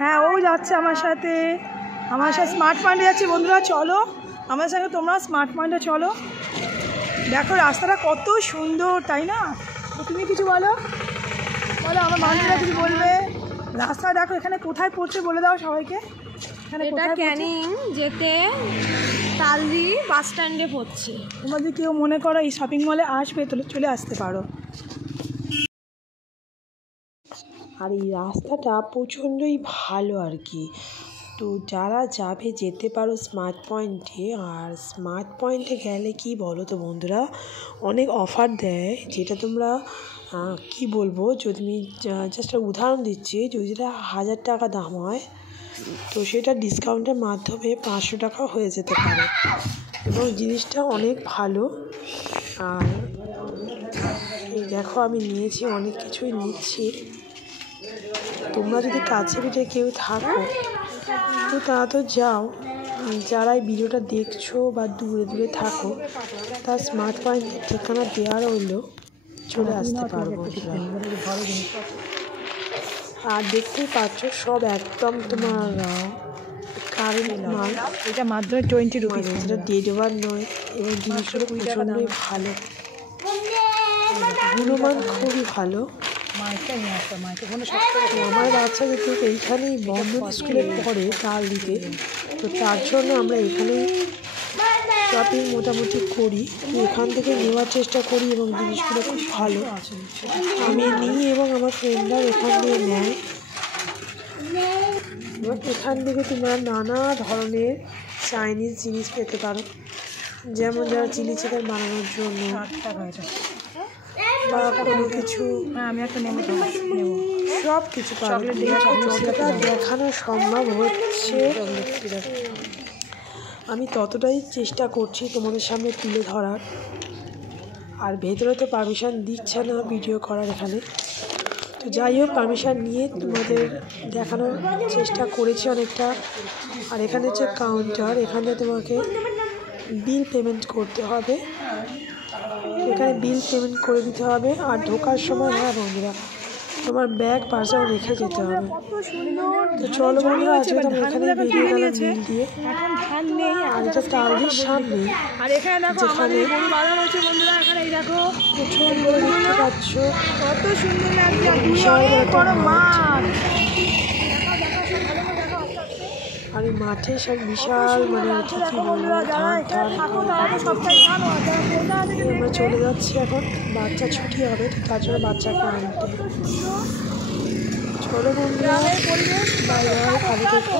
হ্যাঁ ও যাচ্ছে আমার সাথে স্মার্ট পয়েন্টে যাচ্ছে। বন্ধুরা চলো আমার সঙ্গে তোমরা স্মার্ট পয়েন্টে চলো। দেখো রাস্তাটা কত সুন্দর, তাই না? তুমি কিছু বলো আমার বান্ধবীরা কিছু বলবে। রাস্তা দেখো, এখানে কোথায় পড়ছে বলে দাও সবাইকে। এটা ক্যানিং যেতে তালদি বাস স্ট্যান্ডে পড়ছে। তোমরা যদি কেউ মনে করো এই শপিং মলে আসবে তাহলে চলে আসতে পারো। আর এই রাস্তাটা প্রচণ্ডই ভালো আর কি। তো যারা যাবে যেতে পারো স্মার্ট পয়েন্টে। আর স্মার্ট পয়েন্টে গেলে কি বলো তো বন্ধুরা, অনেক অফার দেয়, যেটা তোমরা কি বলবো, যদি আমি জাস্ট উদাহরণ দিচ্ছি, যদি যেটা 1000 টাকা দাম হয় তো সেটা ডিসকাউন্টের মাধ্যমে 500 টাকা হয়ে যেতে পারে এবং জিনিসটা অনেক ভালো। আর এই দেখো আমি নিয়েছি, অনেক কিছুই নিচ্ছি। তোমরা যদি কাছে পিঠে কেউ থাকো তো তারা তো যাও, যারা এই ভিডিওটা দেখছো বা দূরে দূরে থাকো তার স্মার্ট পয়েন্টের ঠিকানা দেওয়া রইলো, চলে আসতে পারবো। আর দেখতেই পাচ্ছ সব একদম তোমার কারেন্ট মাল, এটা মাত্র 20 রুপিস, যেটা ডেট ওভার নয় এবং জিনিসগুলো প্রচণ্ডই ভালো, গুণমান খুবই ভালো। আমার বাচ্চা যেহেতু এইখানেই বন্ধন স্কুলে পড়ে তার দিকে, তো তার জন্য আমরা এখানেই শপিং মোটামুটি করি, এখান থেকে নেওয়ার চেষ্টা করি এবং জিনিসগুলো খুব ভালো আমি নিই এবং আমার ফ্রেন্ডরা এখান দিয়ে নেয়। এবং এখান থেকে তোমরা নানা ধরনের চাইনিজ জিনিস পেতে পারো, যেমন যারা চিলি চিকেন বানানোর জন্য বা কোনো কিছু, আমি একটা নেব সব কিছু পাবে। যতটা দেখানো সম্ভব হচ্ছে আমি ততটাই চেষ্টা করছি তোমাদের সামনে তুলে ধরার। আর ভেতরে তো পারমিশন দিচ্ছে না ভিডিও করার এখানে, তো যাই হোক পারমিশন নিয়ে তোমাদের দেখানোর চেষ্টা করেছি অনেকটা। আর এখানে হচ্ছে কাউন্টার, এখানে তোমাকে বিল পেমেন্ট করতে হবে, এখানে বিল পেমেন্ট করে দিতে হবে। আর ঢোকার সময় হ্যাঁ বন্ধুরা তোমার ব্যাগ পার্সেল রেখে যেতে হবে। তো চলো বন্ধুরা আজকে তোমরা এখানে বেরিয়ে গেলাম বিল দিয়ে। আর এটা তালদির সামনে, আর এখানে দেখো আমাদের গরু বাঁধা হচ্ছে বন্ধুরা। এখানে এই দেখো প্রচন্ড দেখতে পাচ্ছ কত সুন্দর লাগছে, বিশাল বড় মাঠ। আর এই মাঠে সব বিশাল মানে কি বলবো ধান ধান। আমরা চলে যাচ্ছি এখন, বাচ্চা ছুটি হবে তো তার জন্য বাচ্চাকে আনতে। চলো বন্ধুরা বাই বাই, ভালো থেকো।